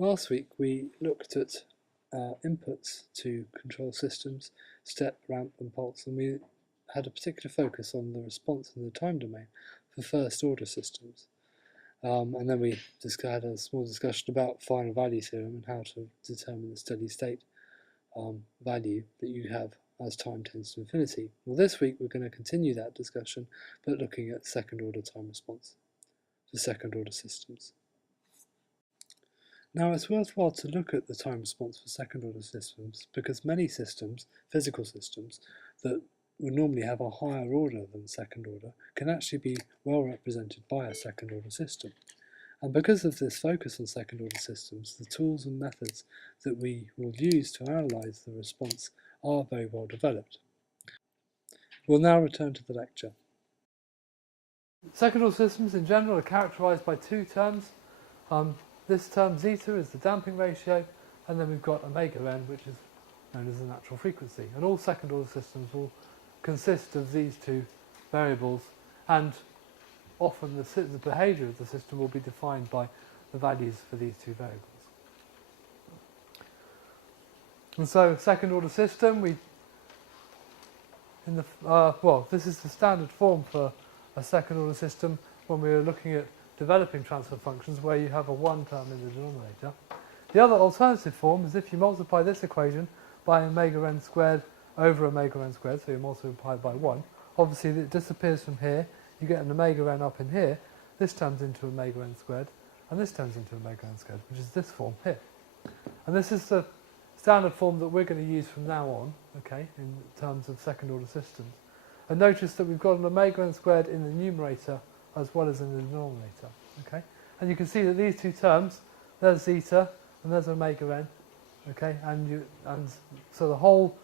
Last week we looked at inputs to control systems, step, ramp and pulse, and we had a particular focus on the response in the time domain for first order systems. And then we just had a small discussion about final value theorem and how to determine the steady state value that you have as time tends to infinity. Well, this week we're going to continue that discussion, but looking at second order time response for second order systems. Now, it's worthwhile to look at the time response for second order systems because many systems, physical systems, that would normally have a higher order than second order can actually be well represented by a second order system. And because of this focus on second order systems, the tools and methods that we will use to analyse the response are very well developed. We'll now return to the lecture. Second order systems in general are characterised by two terms. This term zeta is the damping ratio, and then we've got omega n, which is known as the natural frequency. And all second order systems will consist of these two variables, and often the behaviour of the system will be defined by the values for these two variables. And so, second order system, this is the standard form for a second order system when we are looking at developing transfer functions where you have a 1 term in the denominator. The other alternative form is if you multiply this equation by omega n squared over omega n squared, so you multiply it by 1. Obviously it disappears from here, you get an omega n up in here, this turns into omega n squared, and this turns into omega n squared, which is this form here. And this is the standard form that we're going to use from now on, okay, in terms of second order systems. And notice that we've got an omega n squared in the numerator as well as in the denominator, okay? And you can see that these two terms, there's zeta and there's omega n, okay? And so the whole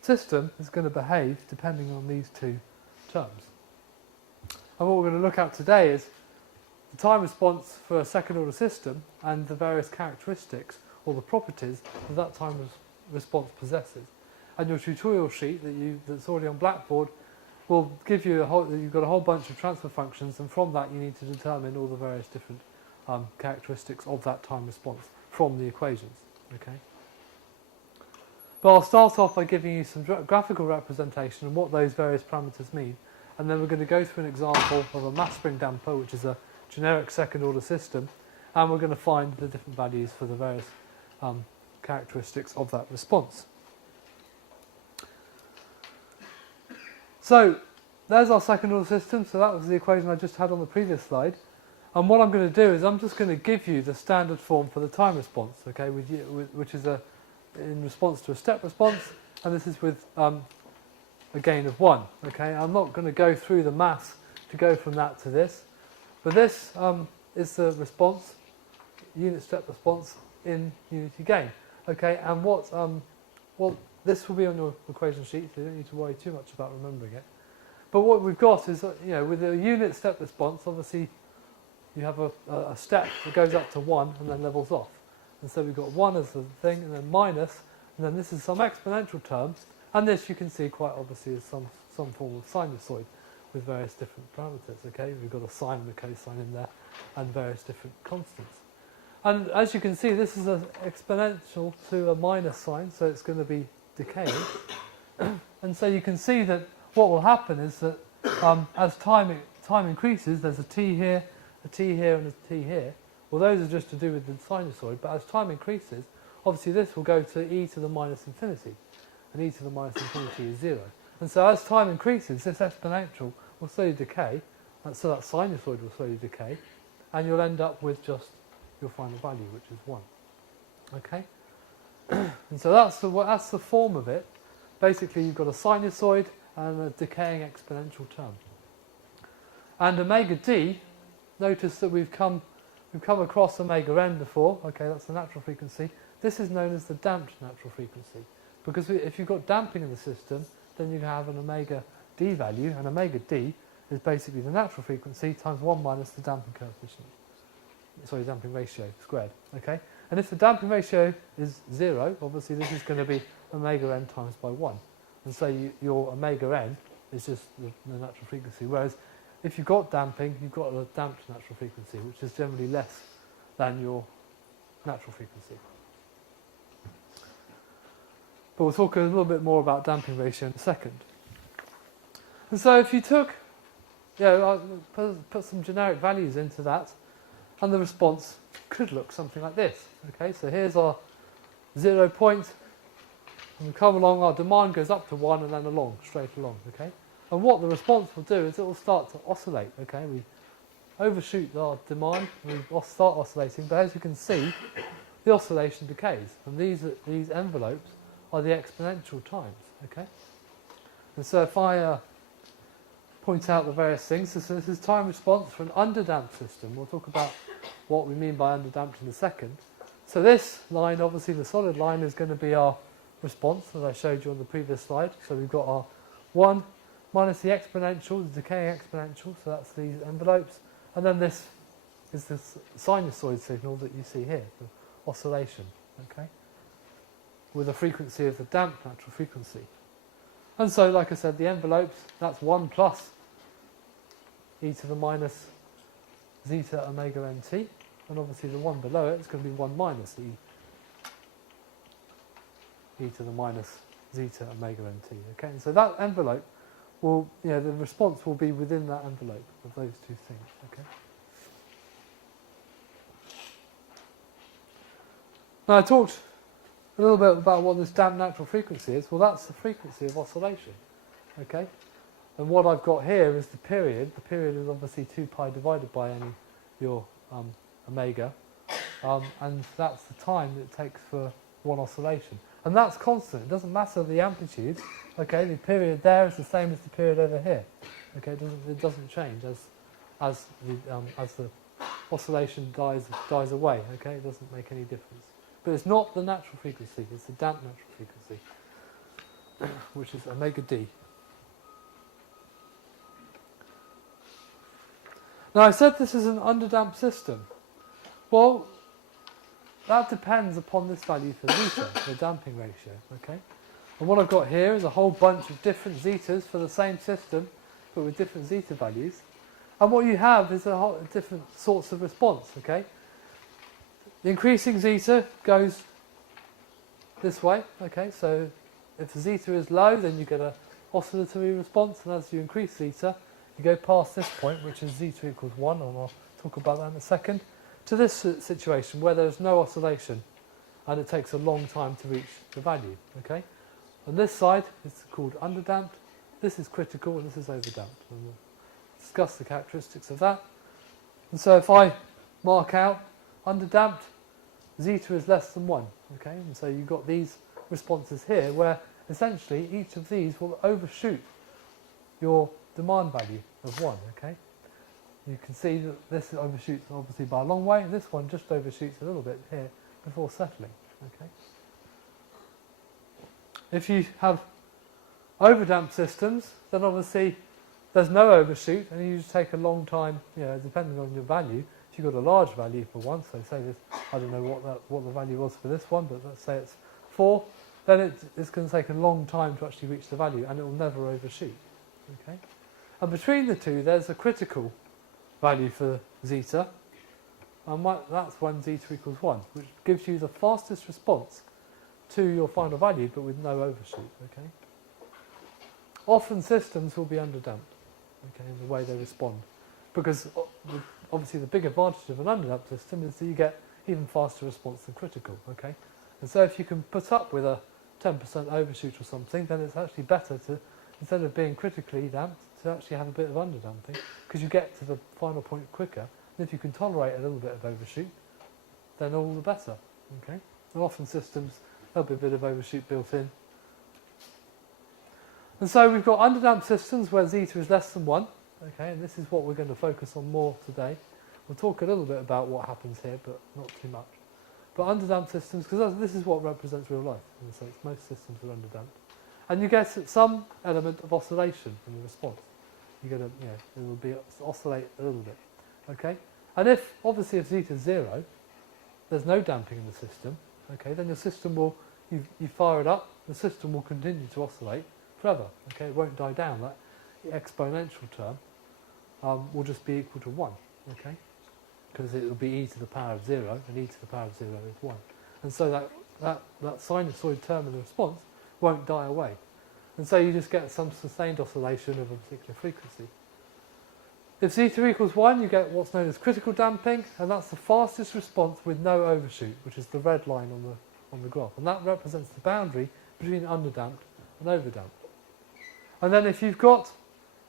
system is going to behave depending on these two terms. And what we're going to look at today is the time response for a second order system and the various characteristics or the properties that time response possesses. And your tutorial sheet that's already on Blackboard will give you you've got a whole bunch of transfer functions, and from that you need to determine all the various different characteristics of that time response from the equations. Okay. But I'll start off by giving you some graphical representation of what those various parameters mean, and then we're going to go through an example of a mass spring damper, which is a generic second order system, and we're going to find the different values for the various characteristics of that response. So there's our second order system. So that was the equation I just had on the previous slide. And what I'm going to do is I'm just going to give you the standard form for the time response, okay, which is in response to a step response, and this is with a gain of 1. Okay, I'm not going to go through the maths to go from that to this, but this is the response, unit step response in unity gain. Okay, and what this will be on your equation sheet, so you don't need to worry too much about remembering it. But what we've got is, with a unit step response, obviously you have a step that goes up to 1 and then levels off. And so we've got 1 as the thing, and then minus, and then this is some exponential terms, and this you can see quite obviously is some form of sinusoid with various different parameters. Okay, we've got a sine and a cosine in there, and various different constants. And as you can see, this is an exponential to a minus sign, so it's going to be decaying. And so you can see that what will happen is that as time increases, there's a t here, and a t here. Well, those are just to do with the sinusoid, but as time increases, obviously this will go to e to the minus infinity, and e to the minus infinity is 0. And so as time increases, this exponential will slowly decay, and so that sinusoid will slowly decay, and you'll end up with just your final value, which is 1. Okay? And so that's the form of it. Basically, you've got a sinusoid and a decaying exponential term. And omega d, notice that we've come across omega n before. Okay, that's the natural frequency. This is known as the damped natural frequency, because if you've got damping in the system, then you have an omega d value, and omega d is basically the natural frequency times 1 minus the damping coefficient. Sorry, damping ratio squared. Okay, and if the damping ratio is 0, obviously this is going to be omega n times by 1, and so your omega n is just the natural frequency. Whereas if you've got damping, you've got a damped natural frequency, which is generally less than your natural frequency. But we'll talk a little bit more about damping ratio in a second. And so if you took, put some generic values into that, and the response could look something like this. Okay, so here's our 0 point, and we come along, our demand goes up to 1 and then along, straight along. Okay, and what the response will do is it will start to oscillate. Okay, we overshoot our demand, we start oscillating, but as you can see, the oscillation decays, and these envelopes are the exponential times. Okay, and so if I point out the various things, so this is time response for an underdamped system. We'll talk about what we mean by underdamped in a second. So this line, obviously the solid line, is going to be our response, as I showed you on the previous slide. So we've got our 1 minus the exponential, the decaying exponential, so that's these envelopes. And then this is the sinusoid signal that you see here, the oscillation, okay, with a frequency of the damped natural frequency. And so, like I said, the envelopes, that's 1 plus e to the minus zeta omega nt, and obviously the one below it is going to be 1 minus e to the minus zeta omega nt. Okay, and so that envelope will, the response will be within that envelope of those two things. Okay. Now I talked a little bit about what this damped natural frequency is. Well, that's the frequency of oscillation. Okay, and what I've got here is the period. The period is obviously 2 pi divided by your omega, and that's the time that it takes for one oscillation. And that's constant. It doesn't matter the amplitude. Okay, the period there is the same as the period over here. Okay, it doesn't change as the oscillation dies away. Okay, it doesn't make any difference. But it's not the natural frequency. It's the damped natural frequency, which is omega d. Now I said this is an underdamped system. Well, that depends upon this value for zeta, the damping ratio. Okay, and what I've got here is a whole bunch of different zetas for the same system, but with different zeta values. And what you have is a whole different sorts of response. Okay, the increasing zeta goes this way. Okay, so if the zeta is low, then you get an oscillatory response, and as you increase zeta, you go past this point, which is zeta equals 1, and I'll talk about that in a second, to this situation where there's no oscillation and it takes a long time to reach the value. Okay, on this side it's called underdamped, this is critical, and this is overdamped, and we'll discuss the characteristics of that. And so if I mark out underdamped, zeta is less than 1. Okay, and so you've got these responses here where essentially each of these will overshoot your demand value of 1. Okay, you can see that this overshoots obviously by a long way, and this one just overshoots a little bit here before settling. Okay, if you have overdamped systems, then obviously there's no overshoot, and you just take a long time, depending on your value. If you've got a large value for one, so say this, I don't know what the value was for this one, but let's say it's 4, then it's going to take a long time to actually reach the value, and it will never overshoot. Okay, and between the two, there's a critical value for zeta, and that's when zeta equals 1, which gives you the fastest response to your final value, but with no overshoot. Okay, often systems will be underdamped, okay, in the way they respond, because obviously the big advantage of an underdamped system is that you get even faster response than critical. Okay, and so if you can put up with a 10% overshoot or something, then it's actually better to, instead of being critically damped, to actually have a bit of underdamping, because you get to the final point quicker. And if you can tolerate a little bit of overshoot, then all the better. Okay, and often systems, there'll be a bit of overshoot built in. And so we've got underdamped systems where zeta is less than 1. Okay, and this is what we're going to focus on more today. We'll talk a little bit about what happens here, but not too much. But underdamped systems, because this is what represents real life, in a sense. Most systems are underdamped. And you get some element of oscillation in the response. You get it will be oscillate a little bit. Okay, and if zeta is 0, there's no damping in the system. Okay, then your system will, you fire it up, the system will continue to oscillate forever. Okay, it won't die down. That exponential term will just be equal to 1. Okay, because it will be e to the power of 0, and e to the power of 0 is 1. And so that sinusoid term in the response won't die away. And so you just get some sustained oscillation of a particular frequency. If zeta equals 1, you get what's known as critical damping, and that's the fastest response with no overshoot, which is the red line on the graph. And that represents the boundary between underdamped and overdamped. And then if you've got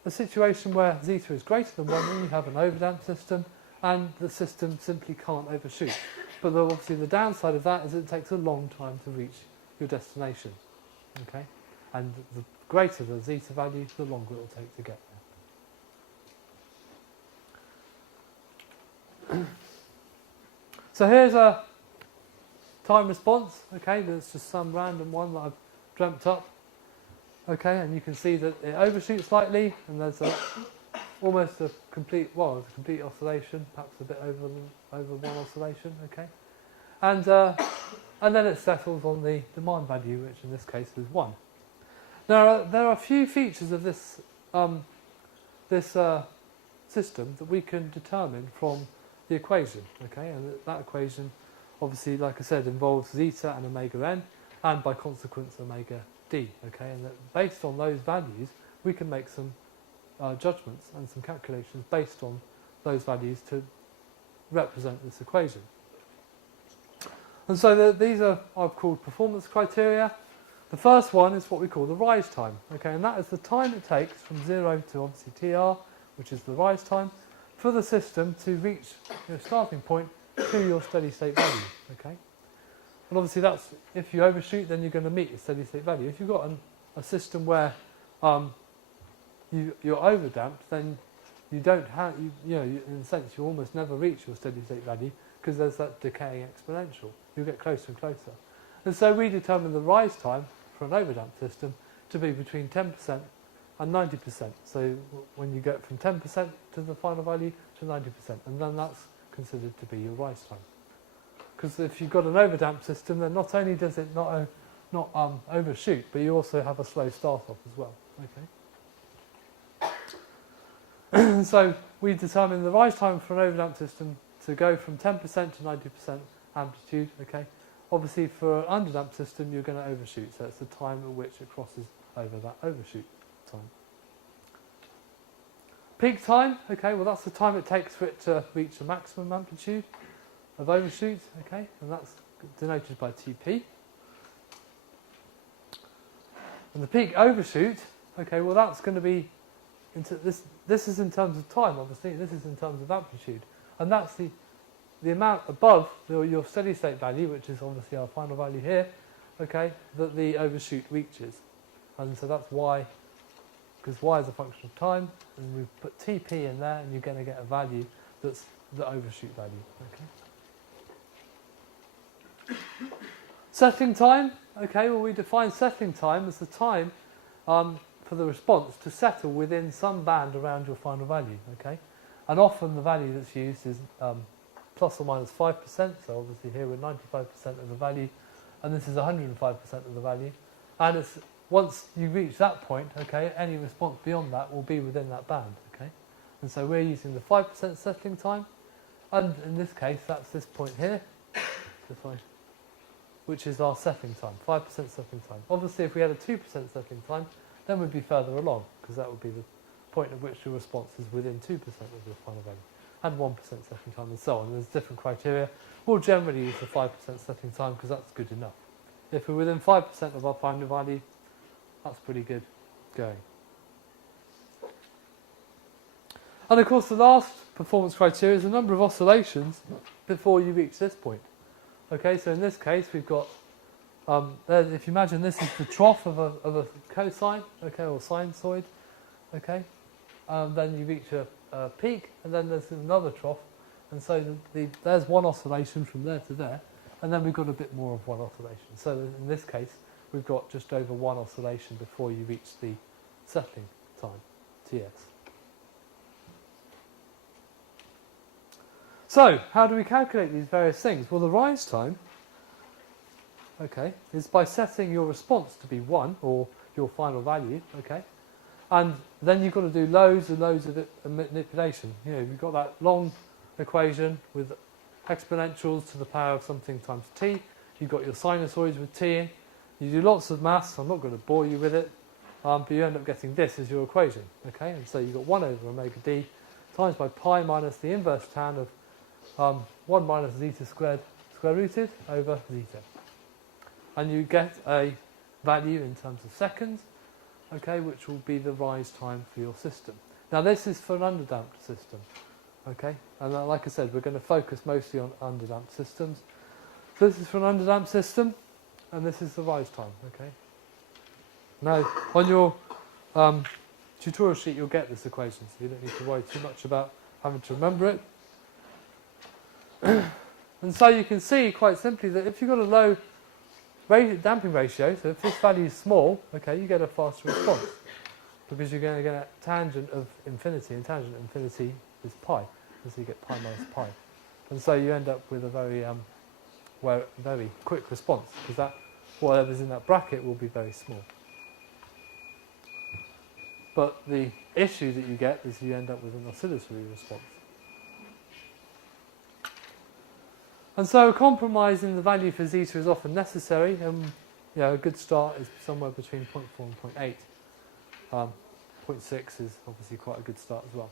a situation where zeta is greater than 1, then you have an overdamped system, and the system simply can't overshoot. But obviously the downside of that is it takes a long time to reach your destination. Okay? And the greater the zeta value, the longer it will take to get there. So here's a time response, okay, that's just some random one that I've dreamt up. Okay, and you can see that it overshoots slightly, and there's almost a complete, well, it's a complete oscillation, perhaps a bit over one oscillation, okay? And then it settles on the demand value, which in this case is 1. Now, there are a few features of this system that we can determine from the equation, okay? And that equation, obviously, like I said, involves zeta and omega n, and by consequence omega d, okay? And that based on those values, we can make some judgments and some calculations based on those values to represent this equation. And so these are I've called performance criteria. The first one is what we call the rise time, okay? And that is the time it takes from 0 to obviously TR, which is the rise time, for the system to reach your starting point to your steady state value, okay? And obviously that's, if you overshoot, then you're going to meet your steady state value. If you've got a system where you're overdamped, then you don't have, in a sense, you almost never reach your steady state value because there's that decaying exponential. You'll get closer and closer. And so we determine the rise time for an overdamped system to be between 10% and 90%. So when you get from 10% to the final value to 90%, and then that's considered to be your rise time. Because if you've got an overdamped system, then not only does it not overshoot, but you also have a slow start-off as well. Okay. So we determine the rise time for an overdamped system to go from 10% to 90% amplitude. Okay. Obviously, for an underdamped system, you're going to overshoot. So it's the time at which it crosses over that overshoot time. Peak time. Okay. Well, that's the time it takes for it to reach a maximum amplitude of overshoot. Okay, and that's denoted by TP. And the peak overshoot. Okay. Well, that's going to be into this. This is in terms of time, obviously. This is in terms of amplitude, and that's the amount above your steady state value, which is obviously our final value here, okay, that the overshoot reaches. And so that's y, because y is a function of time, and we put Tp in there, and you're going to get a value that's the overshoot value. Okay. Settling time, okay, well we define settling time as the time for the response to settle within some band around your final value, okay? And often the value that's used is plus or minus 5%, so obviously here we're 95% of the value, and this is 105% of the value. And it's, once you reach that point, okay, any response beyond that will be within that band, okay? And so we're using the 5% settling time, and in this case that's this point here, this one, which is our settling time, 5% settling time. Obviously if we had a 2% settling time, then we'd be further along, because that would be the point at which your response is within 2% of the final value. And 1% settling time, and so on. There's different criteria. We'll generally use the 5% settling time because that's good enough. If we're within 5% of our final value, that's pretty good going. And of course, the last performance criteria is the number of oscillations before you reach this point. Okay, so in this case, we've got, if you imagine this is the trough of a cosine, okay, or sinusoid, okay, then you reach a peak, and then there's another trough, and so there's one oscillation from there to there, and then we've got a bit more of one oscillation. So in this case, we've got just over one oscillation before you reach the settling time, Ts. So, how do we calculate these various things? Well, the rise time, okay, is by setting your response to be 1, or your final value, okay, and then you've got to do loads and loads of manipulation. You know, you've got that long equation with exponentials to the power of something times t. You've got your sinusoids with t in. You do lots of maths. I'm not going to bore you with it. But you end up getting this as your equation. Okay, and so you've got 1 over omega d times by pi minus the inverse tan of 1 minus zeta squared square rooted over zeta. And you get a value in terms of seconds, okay, which will be the rise time for your system. Now this is for an underdamped system, okay, and like I said, we're going to focus mostly on underdamped systems. So this is for an underdamped system, and this is the rise time, okay. Now on your tutorial sheet you'll get this equation, so you don't need to worry too much about having to remember it. And so you can see quite simply that if you've got a low damping ratio, so if this value is small, okay, you get a faster response because you're going to get a tangent of infinity, and tangent of infinity is pi, and so you get pi minus pi. And so you end up with a very quick response because that whatever's in that bracket will be very small. But the issue that you get is you end up with an oscillatory response. And so compromising the value for zeta is often necessary, and a good start is somewhere between 0.4 and 0.8. 0.6 is obviously quite a good start as well.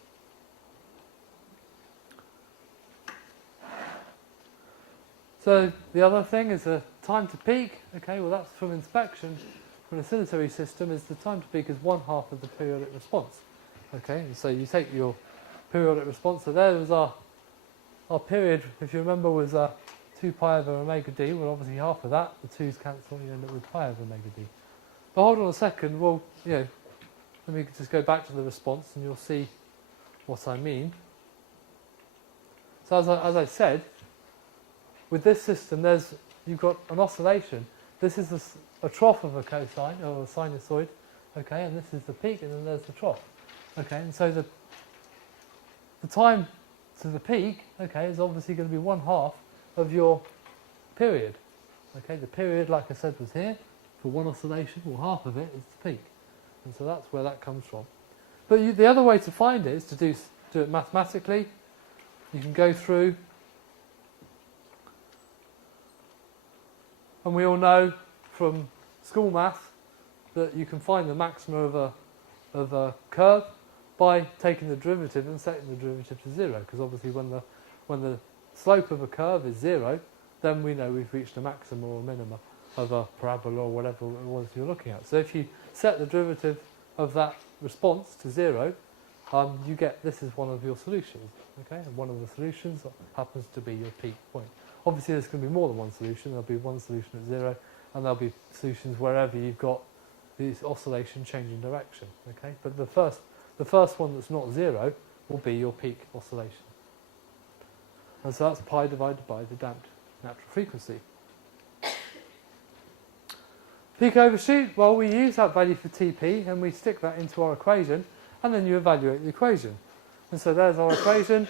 So the other thing is the time to peak. Okay, well that's from inspection. For an oscillatory system, is the time to peak is 1/2 of the periodic response. Okay, and so you take your periodic response. So there was our period, if you remember, was 2 pi over omega d. Well, obviously half of that, the 2's cancel, you end up with pi over omega d. But hold on a second, well, let me just go back to the response and you'll see what I mean. So as I said, with this system, you've got an oscillation. This is a trough of a cosine, or a sinusoid, okay, and this is the peak, and then there's the trough. Okay, and so the time to the peak, okay, is obviously going to be 1/2 of your period. Okay, the period, like I said, was here for one oscillation. Well, half of it is the peak, and so that's where that comes from. But the other way to find it is to do it mathematically. You can go through, and we all know from school math that you can find the maxima of a curve by taking the derivative and setting the derivative to 0, because obviously when the slope of a curve is 0, then we know we've reached a maximum or a minimum of a parabola or whatever it was you're looking at. So if you set the derivative of that response to 0, you get this is one of your solutions, okay? And one of the solutions happens to be your peak point. Obviously there's going to be more than one solution. There'll be one solution at 0, and there'll be solutions wherever you've got this oscillation changing direction, okay? But the first one that's not 0 will be your peak oscillation. And so that's pi divided by the damped natural frequency. Peak overshoot, well, we use that value for TP and we stick that into our equation, and then you evaluate the equation. And so there's our equation,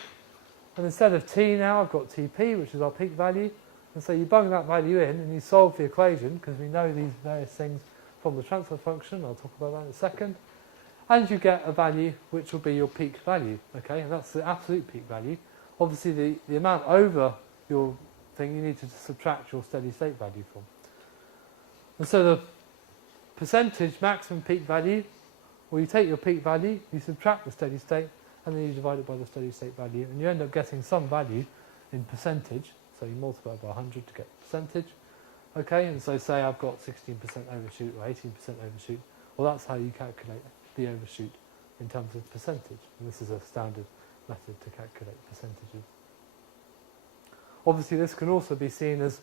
and instead of T now I've got TP, which is our peak value, and so you bung that value in and you solve the equation, because we know these various things from the transfer function. I'll talk about that in a second. And you get a value which will be your peak value, okay? And that's the absolute peak value. Obviously the amount over your thing you need to subtract your steady state value from. And so the percentage maximum peak value, well, you take your peak value, you subtract the steady state, and then you divide it by the steady state value, and you end up getting some value in percentage. So you multiply by 100 to get percentage. Okay, and so say I've got 16% overshoot or 18% overshoot. Well, that's how you calculate the overshoot in terms of percentage. And this is a standard method to calculate percentages. Obviously, this can also be seen as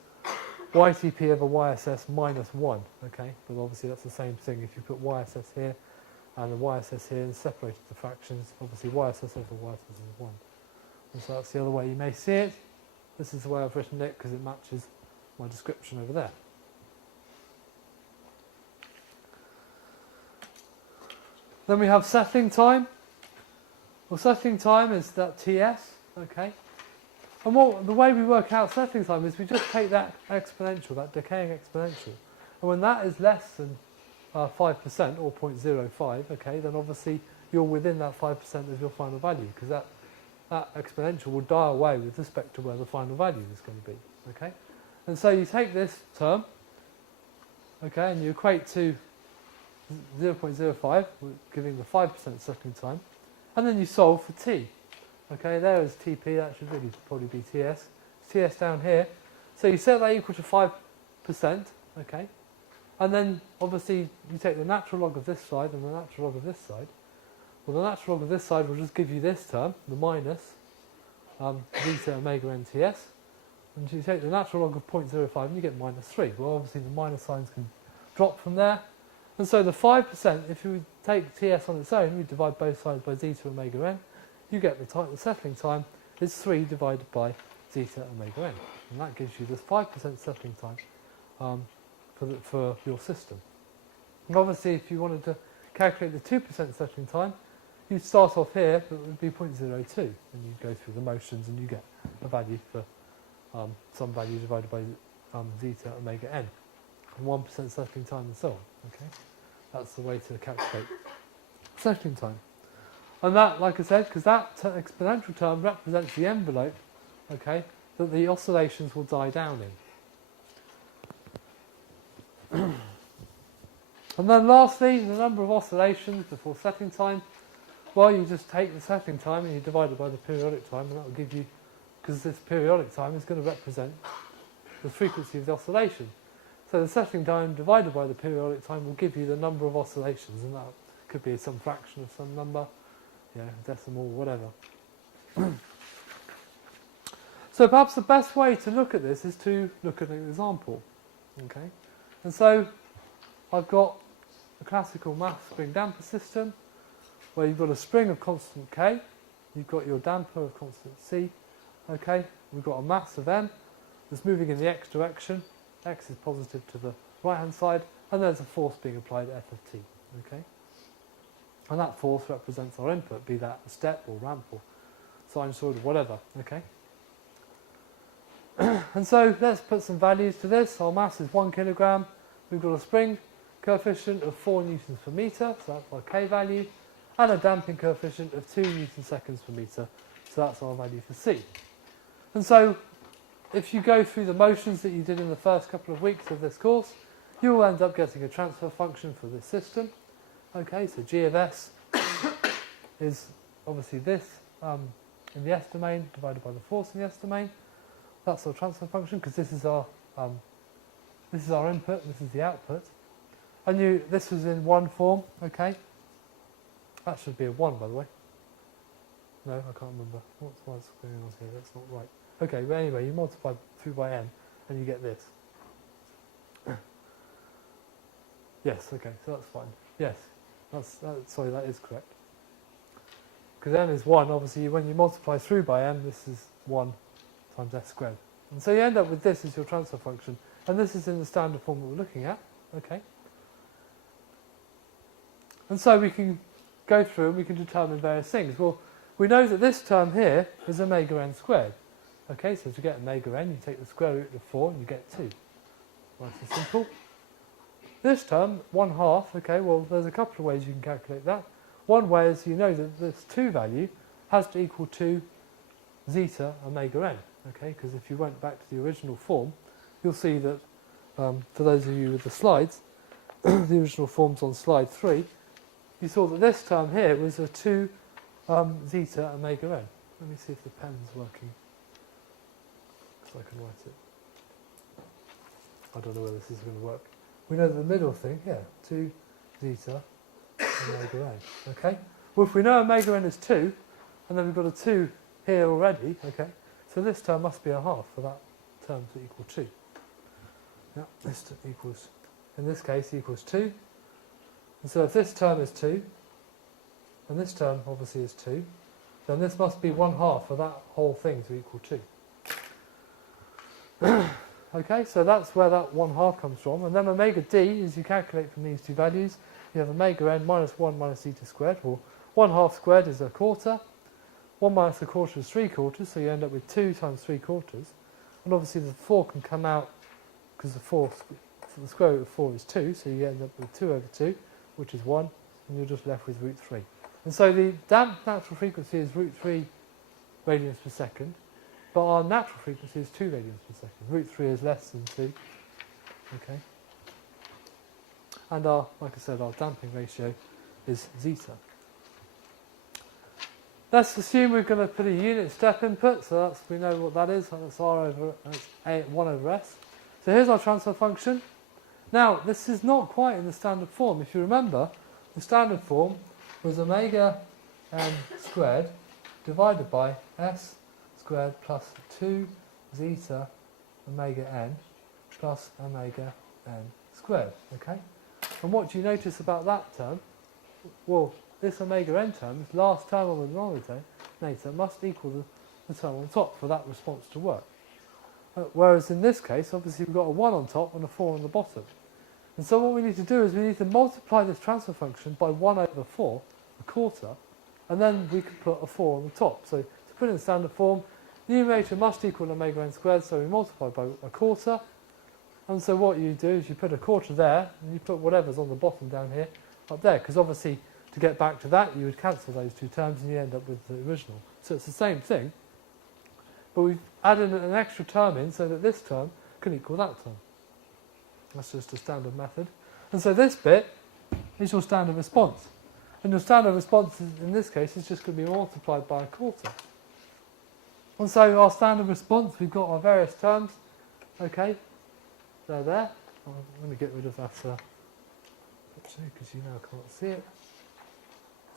YTP over YSS minus 1. Okay, but obviously that's the same thing. If you put YSS here and the YSS here and separated the fractions, obviously YSS over YSS is 1. And so that's the other way you may see it. This is the way I've written it because it matches my description over there. Then we have settling time. Well, settling time is that TS, okay? And the way we work out settling time is we just take that exponential, that decaying exponential, and when that is less than 5% or 0.05, okay, then obviously you're within that 5% of your final value, because that that exponential will die away with respect to where the final value is going to be. Okay, and so you take this term, okay, and you equate to 0.05, giving the 5% settling time, and then you solve for t. Okay, there is TP, that should really probably be TS. TS down here. So you set that equal to 5%, okay, and then obviously you take the natural log of this side and the natural log of this side. Well, the natural log of this side will just give you this term, the minus zeta omega n TS, and you take the natural log of 0.05 and you get minus 3. Well, obviously the minus signs can drop from there, and so the 5%, if you take TS on its own, you divide both sides by zeta omega n, you get the settling time is 3 divided by zeta omega n, and that gives you this 5% settling time for your system. And obviously, if you wanted to calculate the 2% settling time, you'd start off here, but it would be 0.02, and you'd go through the motions and you get a value for some value divided by zeta omega n, and 1% settling time and so on. Okay, that's the way to calculate settling time. And that, like I said, because that exponential term represents the envelope, okay, that the oscillations will die down in. And then lastly, the number of oscillations before settling time. Well, you just take the settling time and you divide it by the periodic time, and that will give you, because this periodic time is going to represent the frequency of the oscillation. So the settling time divided by the periodic time will give you the number of oscillations, and that could be some fraction of some number, decimal, whatever. So perhaps the best way to look at this is to look at an example. Okay, and so I've got a classical mass spring damper system where you've got a spring of constant K, you've got your damper of constant C, okay, we've got a mass of M that's moving in the x direction, x is positive to the right hand side, and there's a force being applied F of t, okay, and that force represents our input, be that a step or ramp or sinusoid or whatever, okay. And so let's put some values to this. Our mass is 1 kilogram, we've got a spring coefficient of 4 newtons per metre, so that's our K value, and a damping coefficient of 2 newton seconds per metre, so that's our value for C. And so if you go through the motions that you did in the first couple of weeks of this course, you will end up getting a transfer function for this system. Okay, so G of S is obviously this in the S domain divided by the force in the S domain. That's our transfer function, because this is our input, this is the output. And this was in one form, okay. That should be a 1, by the way. No, I can't remember. What's going on here? That's not right. Okay, but anyway, you multiply through by n, and you get this. Yes, okay, so that's fine. Yes, sorry, that is correct. Because n is 1, obviously, when you multiply through by n, this is 1 times s squared. And so you end up with this as your transfer function. And this is in the standard form that we're looking at, okay. And so we can go through and we can determine various things. Well, we know that this term here is omega n squared. Okay, so to get omega n, you take the square root of 4 and you get 2. Nice and simple. This term, 1/2, okay, well, there's a couple of ways you can calculate that. One way is you know that this 2 value has to equal 2 zeta omega n, okay, because if you went back to the original form, you'll see that, for those of you with the slides, the original form's on slide 3, you saw that this term here was a 2 zeta omega n. Let me see if the pen's working, so I can write it. I don't know whether this is going to work. We know the middle thing, 2 zeta omega n. Okay? Well, if we know omega n is 2, and then we've got a 2 here already, okay, so this term must be a half for that term to equal 2. Yeah, this equals, in this case, equals 2. And so if this term is 2, and this term obviously is 2, then this must be 1/2 for that whole thing to equal 2. Okay, so that's where that 1/2 comes from. And then omega d, as you calculate from these two values, you have omega n minus 1 minus zeta squared. Well, 1/2 squared is a quarter. 1 minus a quarter is 3/4, so you end up with 2 times 3/4. And obviously the 4 can come out, because the square root of 4 is 2, so you end up with 2 over 2, which is 1, and you're just left with root 3. And so the damped natural frequency is root 3 radians per second, but our natural frequency is 2 radians per second. Root 3 is less than 2. Okay. And our, like I said, our damping ratio is zeta. Let's assume we're going to put a unit step input, so that's, we know what that is. That's R over A, 1 over S. So here's our transfer function. Now, this is not quite in the standard form. If you remember, the standard form was omega n squared divided by S squared plus 2 zeta omega n plus omega n squared. Okay? And what do you notice about that term? Well, this omega n term, this last term on the denominator, must equal the term on top for that response to work. Whereas in this case, obviously we've got a 1 on top and a 4 on the bottom. And so what we need to do is we need to multiply this transfer function by 1 over 4, a quarter, and then we can put a 4 on the top. So to put it in standard form, the numerator must equal omega n squared, so we multiply by a quarter. And so what you do is you put a quarter there, and you put whatever's on the bottom down here up there, because obviously to get back to that you would cancel those two terms and you end up with the original. So it's the same thing, but we've added an extra term in so that this term can equal that term. That's just a standard method. And so this bit is your standard response. And your standard response in this case is just going to be multiplied by a quarter. And so our standard response, we've got our various terms. Okay, they're there. I'm going to get rid of that picture because you now can't see it.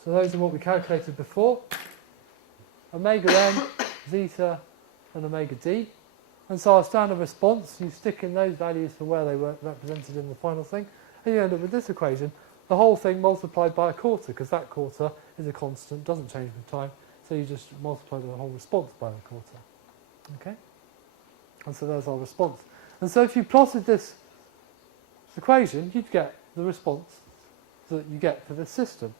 So those are what we calculated before. Omega n, zeta, and omega d. And so our standard response, you stick in those values for where they were represented in the final thing, and you end up with this equation, the whole thing multiplied by a quarter, because that quarter is a constant, doesn't change with time, so you just multiply the whole response by a quarter. Okay? And so there's our response. And so if you plotted this equation, you'd get the response that you get for this system.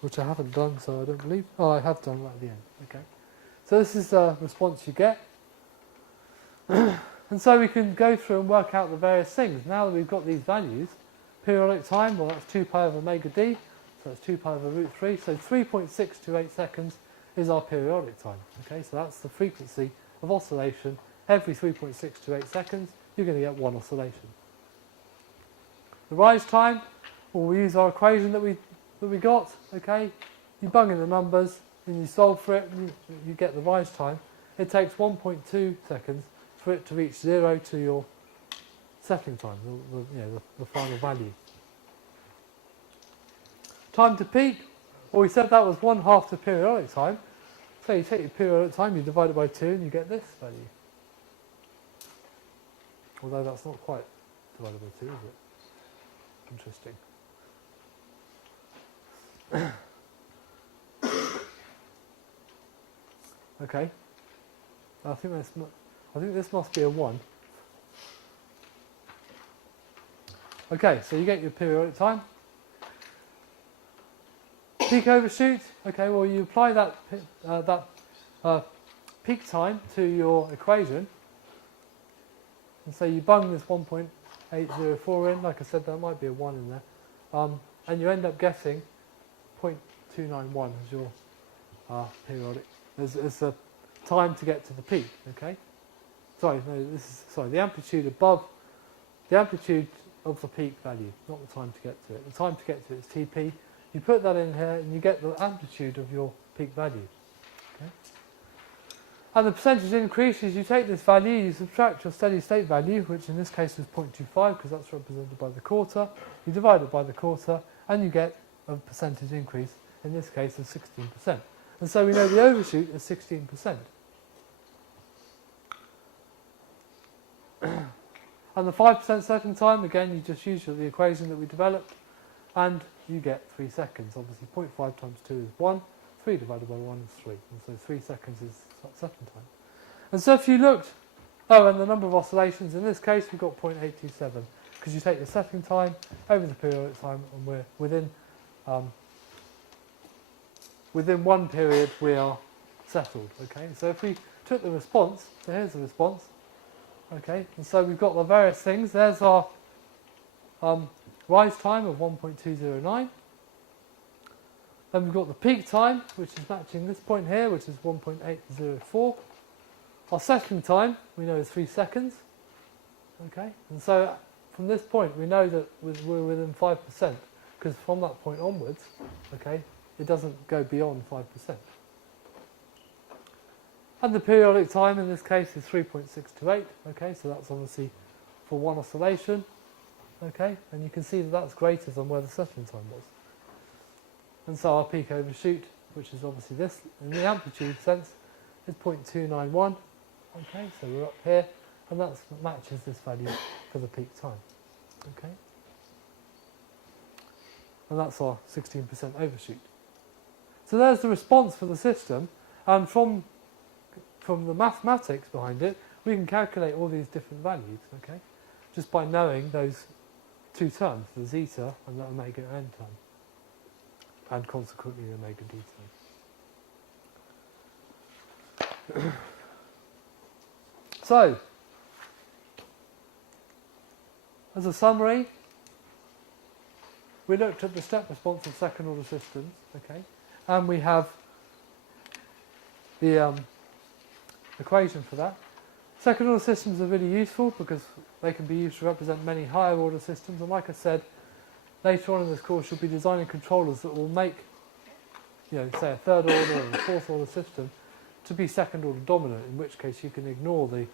Which I haven't done, so I don't believe. Oh, I have done right at the end. Okay. So this is the response you get. And so we can go through and work out the various things. Now that we've got these values, periodic time, well, that's 2 pi over omega d, so that's 2 pi over root 3. So 3.628 seconds is our periodic time. Okay, so that's the frequency of oscillation. Every 3.628 seconds, you're going to get one oscillation. The rise time, well, we use our equation that we got. Okay, you bung in the numbers and you solve for it, and you get the rise time. It takes 1.2 seconds for it to reach 0 to your settling time, the final value. Time to peak, well, we said that was 1/2 the periodic time. So you take your periodic time, you divide it by 2, and you get this value. Although that's not quite divided by 2, is it? Interesting. Okay, I think this must be a 1. Okay, so you get your periodic time. Peak overshoot. Okay, well you apply that peak time to your equation, and so you bung this 1.804 in. Like I said, there might be a 1 in there, and you end up getting 0.291 as your periodic. It's a time to get to the peak. Okay. Sorry, no. The amplitude above the amplitude of the peak value, not the time to get to it. The time to get to it is TP. You put that in here, and you get the amplitude of your peak value. Okay. And the percentage increase is you take this value, you subtract your steady state value, which in this case is 0.25 because that's represented by the quarter. You divide it by the quarter, and you get a percentage increase, in this case of 16%. And so we know the overshoot is 16%. And the 5% settling time, again, you just use the equation that we developed, and you get 3 seconds. Obviously, 0.5 times 2 is 1, 3 divided by 1 is 3. And so 3 seconds is settling time. And so if you looked, and the number of oscillations, in this case, we've got 0.827, because you take the settling time over the periodic time, and we're within one period we are settled. Okay, so if we took the response, so here's the response. Okay, and so we've got the various things. There's our rise time of 1.209. Then we've got the peak time, which is matching this point here, which is 1.804. Our settling time, we know, is 3 seconds. Okay, and so from this point, we know that we're within 5%, because from that point onwards, okay, it doesn't go beyond 5%. And the periodic time in this case is 3.628. Okay, so that's obviously for one oscillation. Okay, and you can see that that's greater than where the settling time was. And so our peak overshoot, which is obviously this, in the amplitude sense, is 0.291. Okay, so we're up here, and that matches this value for the peak time. Okay, and that's our 16% overshoot. So there's the response for the system, and from the mathematics behind it, we can calculate all these different values. Okay, just by knowing those two terms, the zeta and the omega n term, and consequently the omega d term. So, as a summary, we looked at the step response of second order systems, okay, and we have the equation for that. Second order systems are really useful because they can be used to represent many higher order systems, and like I said, later on in this course you'll be designing controllers that will make, you know, say a third order or a fourth order system to be second order dominant, in which case you can ignore the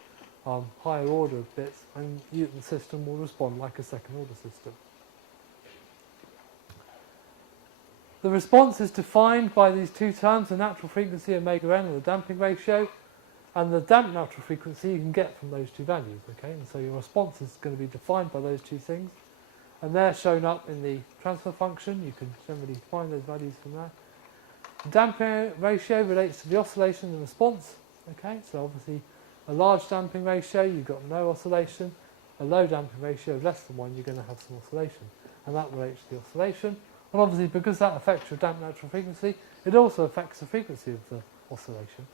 higher order bits and the system will respond like a second order system. The response is defined by these two terms, the natural frequency omega n and the damping ratio, and the damped natural frequency you can get from those two values. Okay, and so your response is going to be defined by those two things, and they're shown up in the transfer function. You can generally find those values from there. The damping ratio relates to the oscillation and response. Okay, so obviously a large damping ratio, you've got no oscillation. A low damping ratio of less than 1, you're going to have some oscillation, and that relates to the oscillation. And obviously, because that affects your damped natural frequency, it also affects the frequency of the oscillation.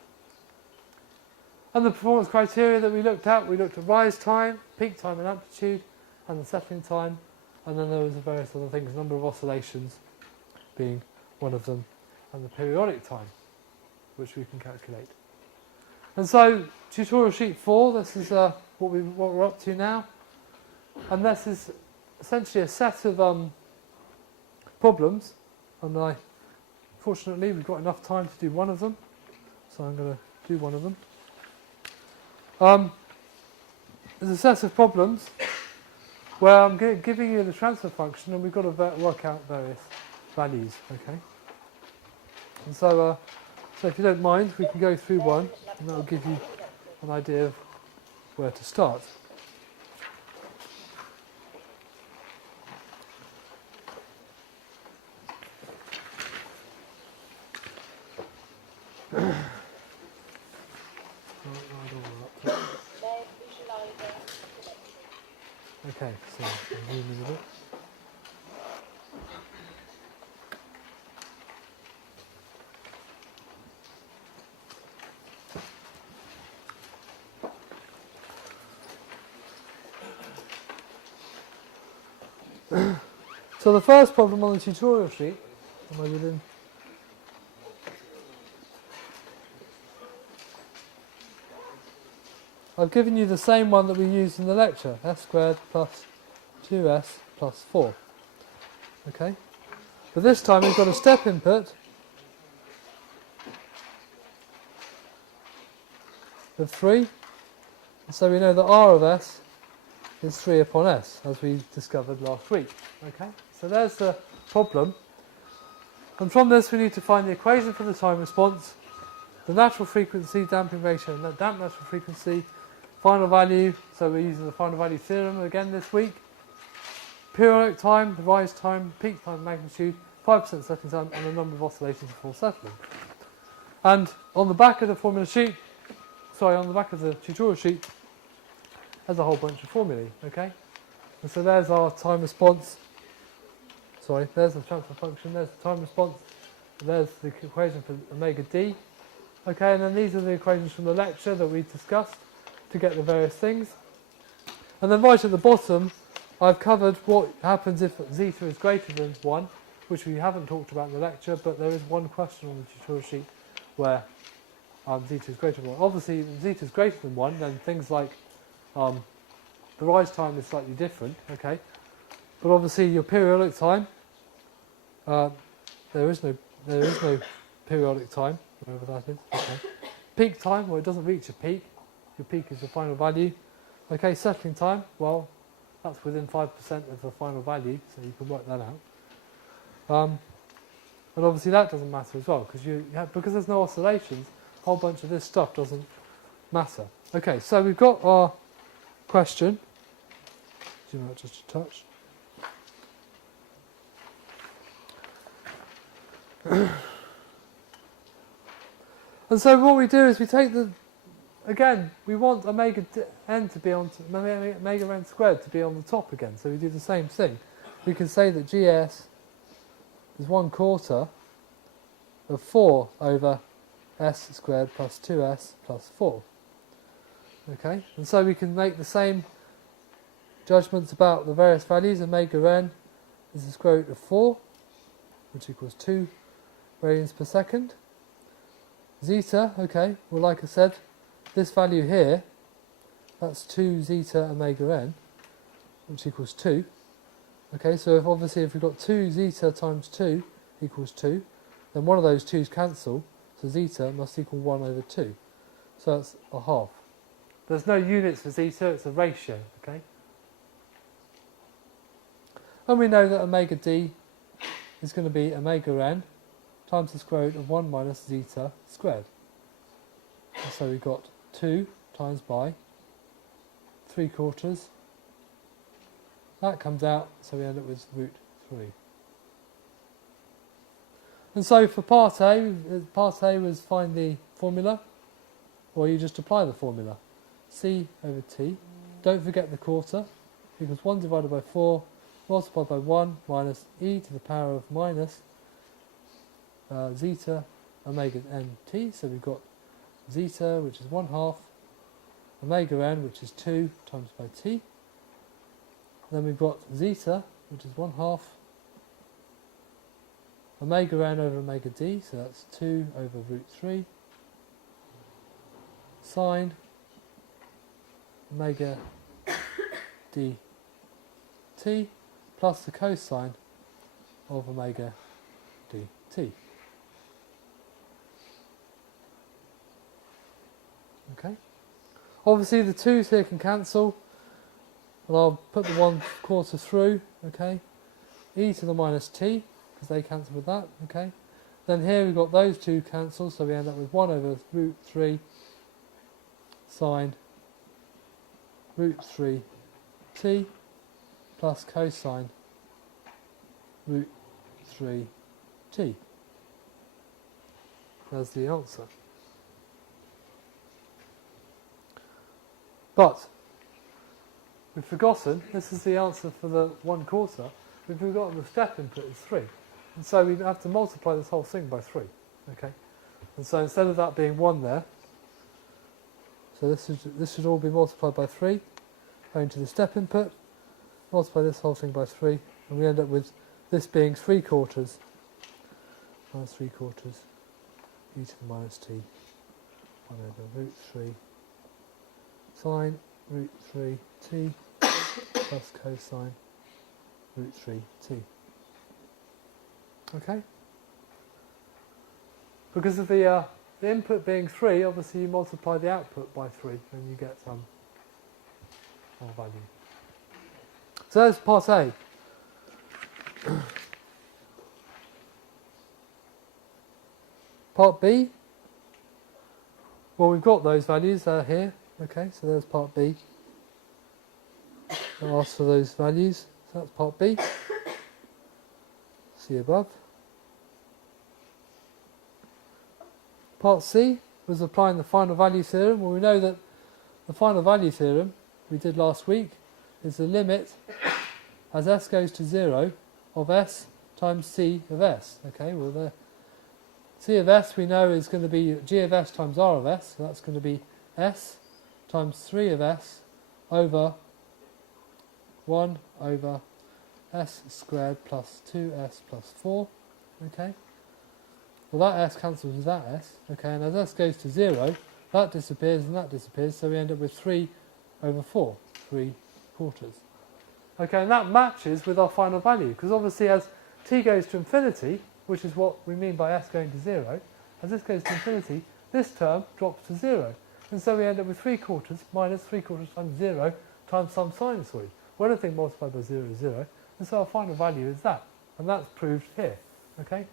And the performance criteria that we looked at rise time, peak time and amplitude, and the settling time, and then there was various other things, number of oscillations being one of them, and the periodic time, which we can calculate. And so, tutorial sheet 4, this is what we're up to now, and this is essentially a set of problems, and fortunately we've got enough time to do one of them, so I'm going to do one of them. There's a set of problems where I'm giving you the transfer function, and we've got to work out various values. Okay, and so if you don't mind, we can go through one, and that will give you an idea of where to start. Okay, so I'm zooming a bit. So the first problem on the tutorial sheet, am I within? I've given you the same one that we used in the lecture, s squared plus 2s plus 4. Okay? But this time we've got a step input of 3. And so we know that r of s is 3 upon s, as we discovered last week. Okay? So there's the problem. And from this we need to find the equation for the time response, the natural frequency, damping ratio, and that damped natural frequency, final value, so we're using the final value theorem again this week, periodic time, the rise time, peak time magnitude, 5% settling time, and the number of oscillations before settling. And on the back of the formula sheet, on the back of the tutorial sheet, there's a whole bunch of formulae, okay? And so there's our time response, there's the transfer function, there's the time response, there's the equation for omega d, okay, and then these are the equations from the lecture that we discussed to get the various things. And then right at the bottom, I've covered what happens if zeta is greater than 1, which we haven't talked about in the lecture, but there is one question on the tutorial sheet where zeta is greater than 1. Obviously, if zeta is greater than 1, then things like the rise time is slightly different, okay? But obviously your periodic time, there is no periodic time, whatever that is, okay? Peak time, well, it doesn't reach a peak. Your peak is the final value. Okay, settling time, well, that's within 5% of the final value, so you can work that out. And obviously that doesn't matter as well, because there's no oscillations, a whole bunch of this stuff doesn't matter. Okay, so we've got our question. Zoom out just a touch. And so what we do is we take again, we want omega n to be on, omega n squared to be on the top again, so we do the same thing. We can say that GS is 1/4 of 4 over s squared plus 2s plus 4. Okay, and so we can make the same judgments about the various values. Omega n is the square root of 4, which equals 2 radians per second. Zeta, okay, well, like I said, this value here, that's 2 zeta omega n, which equals 2. Okay, so if we've got 2 zeta times 2 equals 2, then one of those 2's cancel, so zeta must equal 1 over 2. So that's a half. There's no units for zeta, it's a ratio, okay? And we know that omega d is going to be omega n times the square root of 1 minus zeta squared. And so we've got 2 times by 3/4. That comes out, so we end up with root 3. And so for part A was find the formula, or you just apply the formula. C over T. Don't forget the quarter, equals 1 divided by 4 multiplied by 1 minus e to the power of minus zeta omega nt. So we've got zeta, which is 1/2, omega n, which is 2 times by t. Then we've got zeta, which is 1/2 omega n over omega d, so that's 2 over root 3 sine omega dt plus the cosine of omega dt. Okay. Obviously the 2's here can cancel, and I'll put the 1/4 through, okay. E to the minus t, because they cancel with that, okay. Then here we've got those 2 cancel, so we end up with 1 over root 3 sine root 3 t plus cosine root 3 t. That's the answer. But we've forgotten, this is the answer for the 1/4, we've forgotten the step input is 3. And so we have to multiply this whole thing by 3. Okay? And so instead of that being 1 there, so this should all be multiplied by 3, going to the step input, multiply this whole thing by 3, and we end up with this being 3/4 minus 3/4 e to the minus t 1 over root 3 sine root 3 t plus cosine root 3 t. Okay? Because of the input being 3, obviously you multiply the output by 3 and you get more value. So that's part A. Part B. Well, we've got those values here. Okay, so there's part B. I'll ask for those values. So that's part B. See above. Part C was applying the final value theorem. Well, we know that the final value theorem we did last week is the limit as s goes to 0 of s times c of s. Okay, well the c of s we know is going to be g of s times r of s, so that's going to be s times 3 of s over 1 over s squared plus 2s plus 4. Okay. Well, that s cancels with that s. Okay, and as s goes to 0, that disappears and that disappears, so we end up with 3 over 4, 3 quarters. Okay, and that matches with our final value, because obviously as t goes to infinity, which is what we mean by s going to 0, as this goes to infinity, this term drops to 0. And so we end up with 3 quarters minus 3 quarters times 0 times some sinusoid. Well, anything multiplied by 0 is 0, and so our final value is that. And that's proved here. Okay?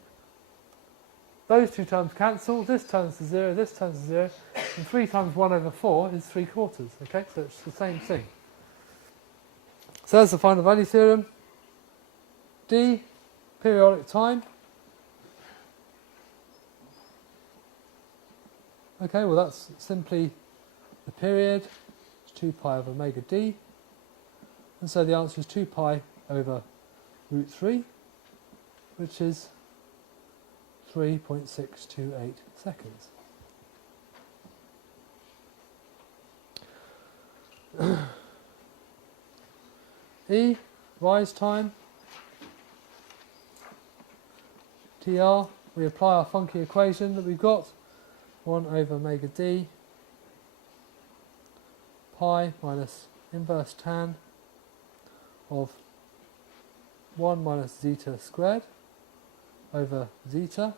Those two terms cancel, this turns to 0, this turns to 0, and 3 times 1 over 4 is 3 quarters. Okay? So it's the same thing. So that's the final value theorem. D, periodic time. Okay, well that's simply the period, it's 2 pi over omega d, and so the answer is 2 pi over root 3, which is 3.628 seconds. E, rise time, TR, we apply our funky equation that we've got, 1 over omega d, pi minus inverse tan of 1 minus zeta squared over zeta.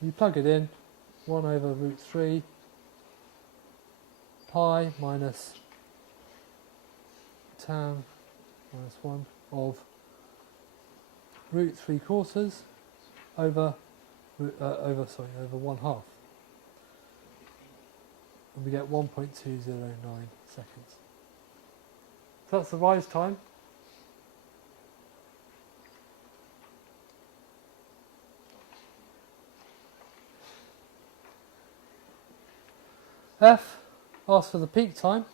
You plug it in, 1 over root 3, pi minus tan minus 1 of root 3 quarters over 1/2, and we get 1.209 seconds. So that's the rise time. F asks for the peak time,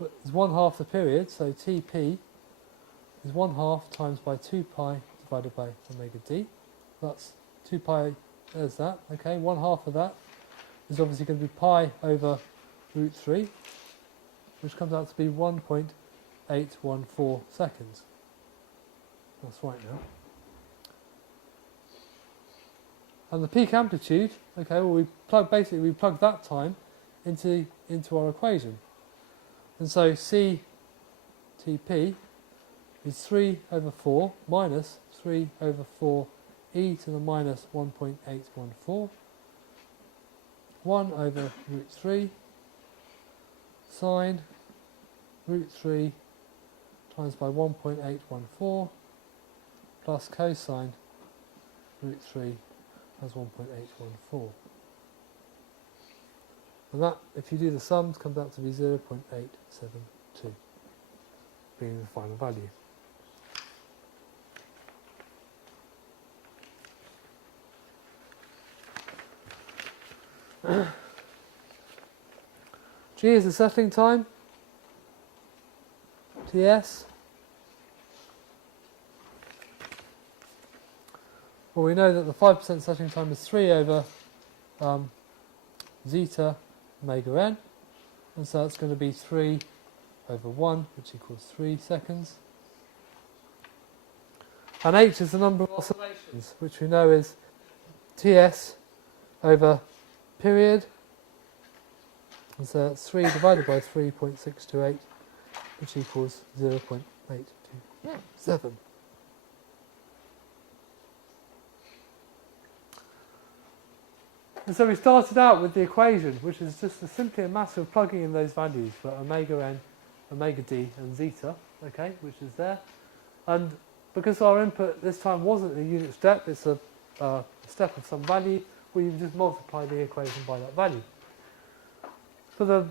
but it's 1/2 the period, so Tp is 1/2 times by 2 pi divided by omega d. That's 2 pi, there's that, okay, 1/2 of that is obviously going to be pi over root 3, which comes out to be 1.814 seconds. That's right now. And the peak amplitude, okay, well we plug that time into our equation. And so CTP is 3 over 4 minus 3 over 4 e to the minus 1.814, 1 over root 3 sine root 3 times by 1.814 plus cosine root 3 as 1.814. And that, if you do the sums, comes out to be 0.872, being the final value. G is the settling time, TS. Well, we know that the 5% settling time is 3 over zeta omega n, and so that's going to be 3 over 1, which equals 3 seconds. And H is the number of oscillations, which we know is TS over period, and so that's 3 divided by 3.628, which equals 0.827. And so we started out with the equation, which is just simply a matter of plugging in those values for omega n, omega d, and zeta, okay, which is there. And because our input this time wasn't a unit step, it's a step of some value, we just multiply the equation by that value. For the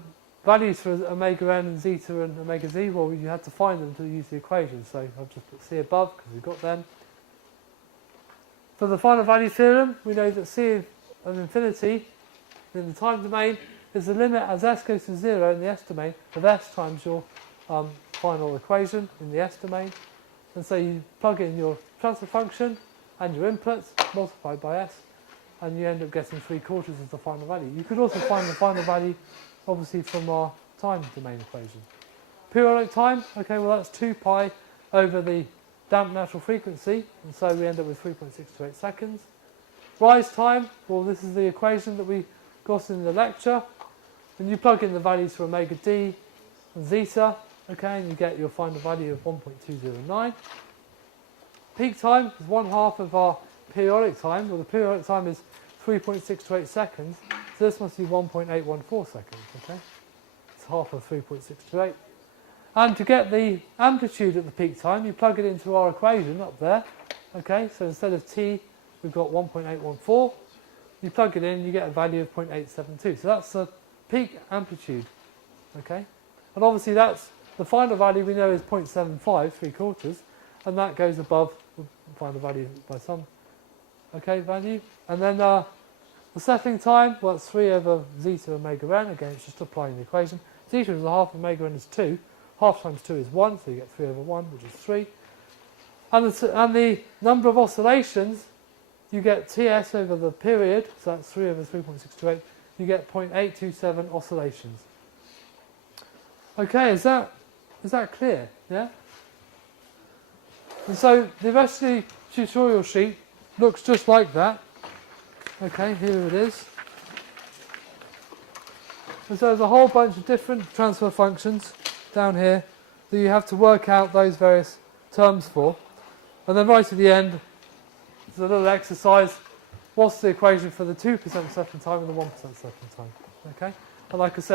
values for omega n and zeta and omega z, well, you had to find them to use the equation, so I've just put C above because we've got them. For the final value theorem, we know that C of infinity in the time domain is the limit as s goes to 0 in the s domain of s times your final equation in the s domain. And so you plug in your transfer function and your inputs multiplied by s, and you end up getting 3/4 as the final value. You could also find the final value obviously from our time domain equation. Periodic time, okay, well that's 2 pi over the damped natural frequency, and so we end up with 3.628 seconds. Rise time, well this is the equation that we got in the lecture, and you plug in the values for omega d and zeta, okay, and you get your final value of 1.209. Peak time is 1/2 of our periodic time, well the periodic time is 3.628 seconds, so this must be 1.814 seconds, okay? It's half of 3.628. And to get the amplitude at the peak time, you plug it into our equation up there, okay? So instead of t, we've got 1.814. You plug it in, you get a value of 0.872. So that's the peak amplitude, okay? And obviously that's, the final value we know is 0.75, 3/4, and that goes above the final value by some, okay, value. And then the settling time, well, it's 3 over zeta omega n. Again, it's just applying the equation. Zeta is 1/2, omega n is 2. Half times 2 is 1, so you get 3 over 1, which is 3. And the number of oscillations, you get Ts over the period, so that's 3 over 3.628. You get 0.827 oscillations. Okay, is that clear? Yeah? And so the rest of the tutorial sheet looks just like that. Okay, here it is. And so there's a whole bunch of different transfer functions down here that you have to work out those various terms for. And then right at the end, there's a little exercise. What's the equation for the 2% settling time and the 1% settling time? Okay? And like I said,